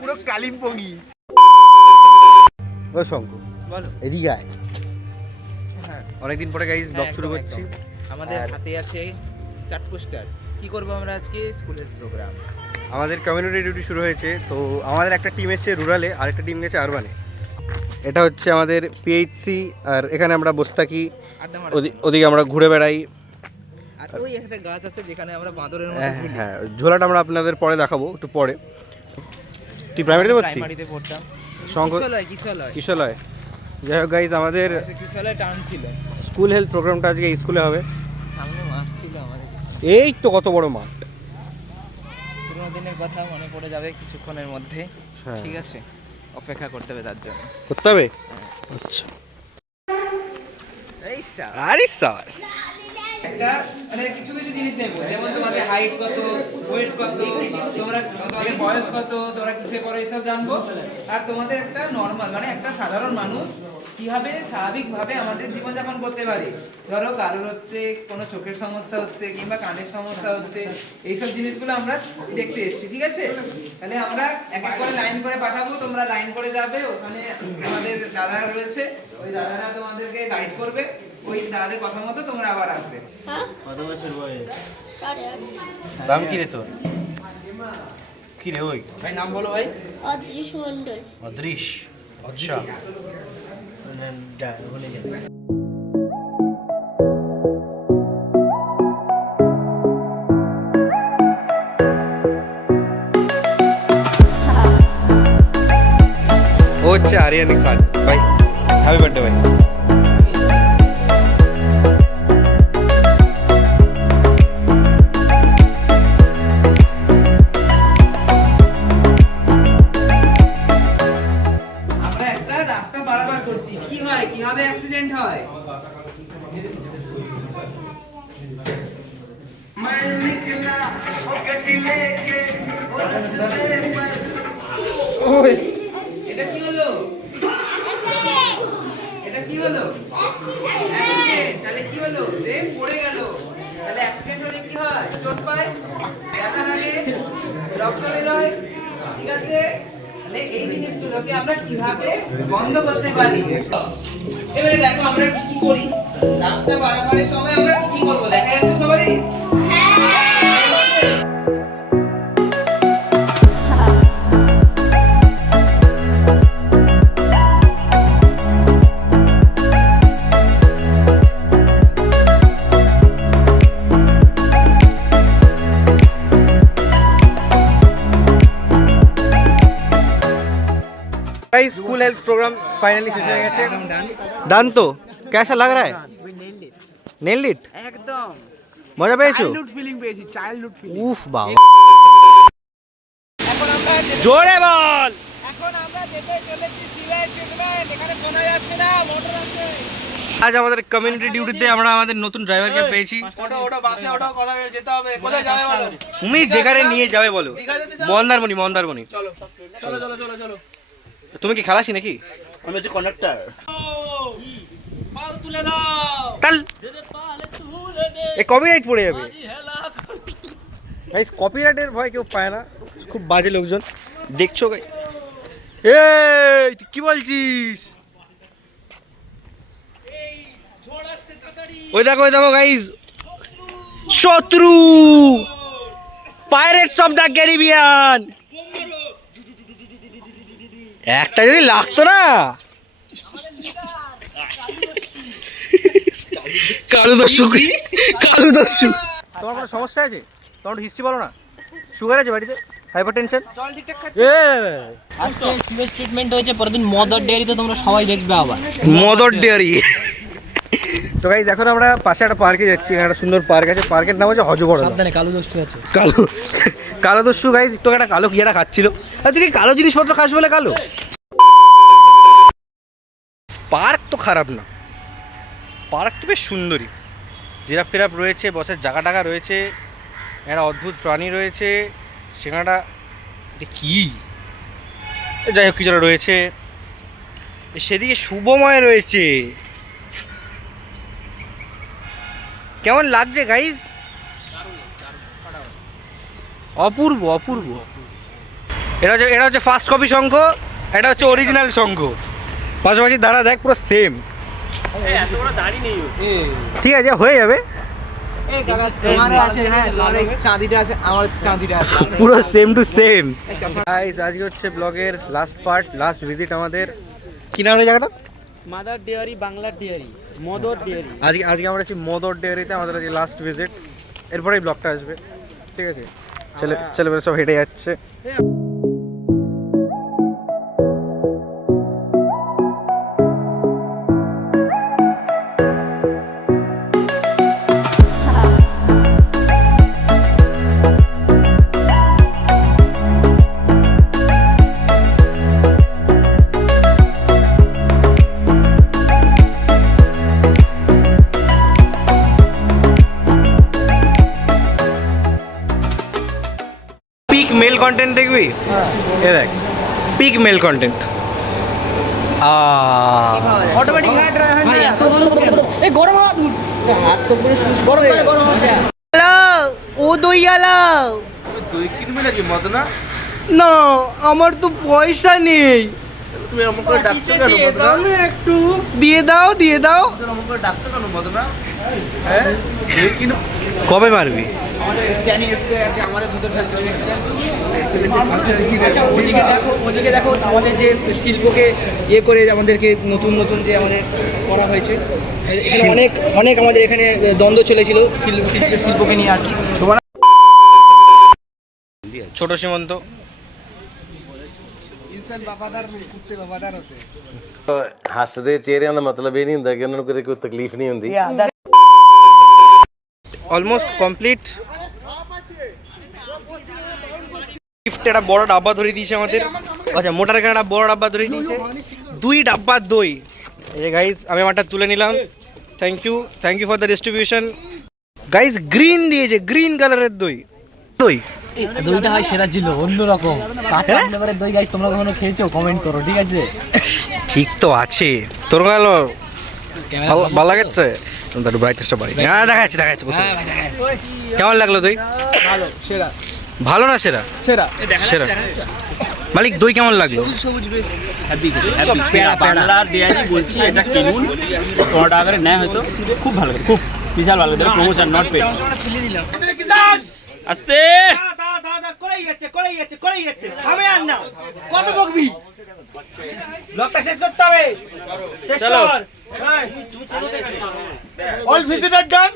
পুরো কালিম্পংই। ও শঙ্কু বলো। এদিকে আয়। হ্যাঁ, অনেকদিন পরে গাইস ব্লগ শুরু একদম, করছি। আমাদের আর- হাতে আছে চার্ট পোস্টার। কি করবো আমরা আজকে? স্কুলের প্রোগ্রাম। আমাদের কমিউনিটি ডিউটি শুরু হয়েছে, তো আমাদের একটা টিম এসছে রুরালে আর একটা টিম গেছে আরবানে। এটা হচ্ছে আমাদের পিএইচসি, আর এখানে আমরা বসে থাকি, আড্ডা মারার জন্য। ওদিকে আমরা ঘুরে বেড়াই। আর ওই একটা গাছ আছে যেখানে আমরা বাঁদরের মতো হ্যাঁ ঝুলি। হ্যাঁ, ঝোলাটা আমরা আপনাদের পরে দেখাবো, একটু পরে। তুই প্রাইমারিতে ভর্তি? প্রাইমারিতে পড়তাম। শঙ্কর কিশোলয়। কিশোলয়। যাই হোক গাইজ, আমাদের কিশোলয় টাউন ছিল। স্কুল হেলথ প্রোগ্রামটা আজকে স্কুলে হবে। সামনে মাঠ ছিল আমাদের। এই তো কত বড় মাঠ। পুরোনো দিনের কথা মনে পড়ে যাবে কিছুক্ষণের মধ্যে। হ্যাঁ। ঠিক আছে, অপেক্ষা করতে হবে তার জন্য। করতে হবে। আচ্ছা, এই আরে সাস একটা মানে কিছু কিছু জিনিস নেবো, যেমন তোমাদের হাইট কত, ওয়েট কত, তোমাদের বয়স কত, তোমরা কিসে পড়ো, এইসব জানবো। আর তোমাদের একটা নর্মাল মানে একটা সাধারণ মানুষ কিভাবে স্বাভাবিকভাবে আমাদের জীবনযাপন করতে পারে। ধরো কারোর হচ্ছে কোনো চোখের সমস্যা হচ্ছে কিংবা কানের সমস্যা হচ্ছে, এইসব জিনিসগুলো আমরা দেখতে এসেছি। ঠিক আছে, তাহলে আমরা এক এক করে লাইন করে পাঠাবো, তোমরা লাইন করে যাবে। ওখানে আমাদের দাদা রয়েছে, ওই দাদারা তোমাদেরকে গাইড করবে। ওই দাদাদের কথা মতো তোমরা আবার আসবে। কত বছর বয়স? 8.5। দাম কি রে তোর? কি রে ওই? ভাই নাম বলো ভাই। অদৃশ মন্ডল। অদৃশ। আচ্ছা। ও হচ্ছে আরিয়ান খান ভাই, হ্যাপি বার্থডে ভাই। আমরা একটা রাস্তা পারাপার করছি, কি হয়, কিভাবে অ্যাক্সিডেন্ট হয়? ওই এটা কি হলো? এটা কি হলো? অ্যাক্সিডেন্ট। তাহলে কি হলো? এ পড়ে গেল। তাহলে অ্যাক্সিডেন্ট হলে কি হয়? চোট পায়, ব্যথা লাগে, রক্ত বের হয়। ঠিক আছে, তাহলে এই জিনিসগুলোকে আমরা কিভাবে বন্ধ করতে পারি? এবারে দেখো আমরা কি কি করি। রাস্তা পারাপারের সময় আমরা কি কি করবো দেখা যাচ্ছে সবারই। Guys school health program finally शेष हो गया একদম ডান। डन। तो कैसा लग रहा है? Nailed it. একদম মজা পেয়েছো? ফিলিং পেয়েছি, চাইল্ডহুড ফিলিং। উফ বাবা, এখন আমরা জোরে বল। এখন আমরা যেতে চলেছি সিলেট ট্রিটমেন্ট। এখানে শোনা যাচ্ছে না, মোটর আছে। আজ আমাদের কমিউনিটি ডিউটিতে আমরা আমাদের নতুন ড্রাইভারকে পেয়েছি। ওটা ওটা বাসে ওটা কথা যেতে হবে। কোথায় যাবে বলো? তুমি যেখানে নিয়ে যাবে বলো। মন্দারমণি, মন্দারমণি। চলো চলো চলো চলো চলো। তুমি কি খালাসি নাকি? আমি হচ্ছে কন্ডাক্টর। পাল তুলে দাও। তাল এ কপিরাইট পড়ে যাবে গাইস, কপিরাইটের ভয় কেউ পায় না, খুব বাজে লোকজন দেখছো গাই। এই তুই কি বলছিস? ওই দেখো গাইস, শত্রু পাইরেটস অফ দ্য ক্যারিবিয়ান। একটা যদি লাগতো না। কালু দস্যু, কালু দস্যু। তোমার কোনো সমস্যা আছে? তোমার হিস্ট্রি বলো না। সুগার আছে বাড়িতে? হাইপারটেনশন? চল ঠিকঠাক খাচ্ছি। এ আজকে সিরিয়াস ট্রিটমেন্ট হয়েছে, পরদিন মদার ডেয়ারিতে তোমরা সবাই দেখবে আবার। মদর ডেয়ারি। তো গাইস এখন আমরা পাশে একটা পার্কে যাচ্ছি, এখানে একটা সুন্দর পার্ক আছে, পার্কের নাম হচ্ছে হজবড়। সাবধানে কালো দস্যু আছে। কালো, কালো দস্যু গাইস তোকে একটা কালো কি একটা খাচ্ছিল। আর তুই কি কালো জিনিসপত্র খাস বলে কালো? পার্ক তো খারাপ না, পার্ক তো বেশ সুন্দরী। জিরাফ ফিরাফ রয়েছে, বসার জায়গা টাকা রয়েছে, একটা অদ্ভুত প্রাণী রয়েছে সেখানটা। এটা কি যাই হোক কিছু রয়েছে। সেদিকে শুভময় রয়েছে। কেমন লাগছে গাইস? অপূর্ব অপূর্ব। এটা হচ্ছে ফার্স্ট কপি শঙ্খ, এটা হচ্ছে অরিজিনাল শঙ্খ। পাশাপাশি দাঁড়া দেখ পুরো সেম। ঠিক আছে হয়ে যাবে, পুরো সেম টু সেম। গাইস আজকে হচ্ছে ব্লগের লাস্ট পার্ট, লাস্ট ভিজিট আমাদের। কি নাম এই জায়গাটা? মাদার ডেয়ারি, বাংলার ডেয়ারি, মদর ডেয়ারি। আজকে আমরা আছি মদর ডেয়ারিতে, আমাদের আজকে লাস্ট ভিজিট। এরপরেই ব্লগটা আসবে, ঠিক আছে? ছেলেমেয়ে সব হেঁটে যাচ্ছে। পিক মেল কন্টেন্ট দেখবি? এ দেখ peak male content. Automatic heart এই গরম হাত ও দইয়ালা দই কিনবে নাকি মদ না? না, আমার তো পয়সা নেই। তুমি এমন করে ডাকছো কেন মদ না? একটু দিয়ে দাও। তুমি এমন করে ডাকছো কেন মদ না? হ্যাঁ দই কিন। কবে মারবি? আমাদের স্ট্যান্ডিং এসে আছে আমাদের দুধের ফ্যাক্টরি। আচ্ছা ওদিকে দেখো আমাদের যে শিল্পকে ইয়ে করে আমাদেরকে নতুন যে আমাদের করা হয়েছে, এখানে অনেক আমাদের এখানে দ্বন্দ্ব চলেছিল শিল্পকে নিয়ে আর কি। ছোট সীমন্ত ਹੱਸਦੇ ਚਿਹਰਿਆਂ ਦਾ ਮਤਲਬ ਇਹ ਨਹੀਂ ਹੁੰਦਾ ਕਿ ਉਹਨਾਂ ਨੂੰ ਕਦੇ ਕੋਈ ਤਕਲੀਫ ਨਹੀਂ ਹੁੰਦੀ। Almost complete. গিফট একটা বড় ডাব্বা ধরে দিয়েছে আমাদের। আচ্ছা মোটার এখানে একটা বড় ডাব্বা ধরে দিয়েছে, 2 ডাব্বা দই। এই গাইজ আমি আমারটা তুলে নিলাম। Thank you for the distribution. Guys green দিয়েছে, গ্রিন কালারের দই। দইটা হয় সেরা ছিল, অন্যরকম কাঁচা ফ্লেভারের দই। গাইস তোমরা কখনো খেয়েছো? কমেন্ট করো, ঠিক আছে? ঠিক তো আছে। তোর গেল ভালো লাগছে? একটু ব্রাইটনেসটা বাড়ি। হ্যাঁ দেখাচ্ছি কেমন লাগলো দই? ভালো, সেরা। ভালো না সেরা? সেরা। মালিক দই কেমন লাগলো? বাংলার ডেয়ারি বলছি, এটা কিনুন। 15 টাকা করে নেয় হয়তো, খুব ভালো, খুব বিশাল ভালো। Promotion not paid. আস্তে কত বকবি? ব্লগটা শেষ করতে হবে। চলো। All visitor done.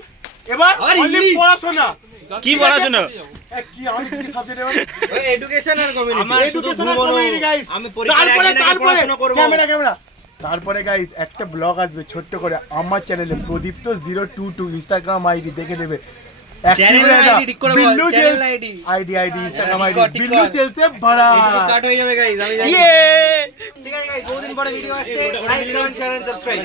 এবার অনলি পড়াশোনা। কি পড়াশোনা? কি আমি কি সাবজেক্ট এবার? ওই এডুকেশন আর কমিউনিটি। আমার শুধু ঘুমানো। আমি পরীক্ষার আগে নাকি পড়াশোনা করব। ক্যামেরা। তারপরে গাইস একটা ব্লগ আসবে ছোট্ট করে আমার চ্যানেলে, প্রদীপ্ত 022 ইনস্টাগ্রাম আইডি দেখে দেবে। চ্যানেল আইডি ঠিক করে বল, channel ID ID Instagram ID Billu চেলসে ভরা। কাট হয়ে যাবে গাইস, আমি জানি। ঠিক আছে গাইস, 2 দিন পরে ভিডিও আসছে। Like comment share and subscribe.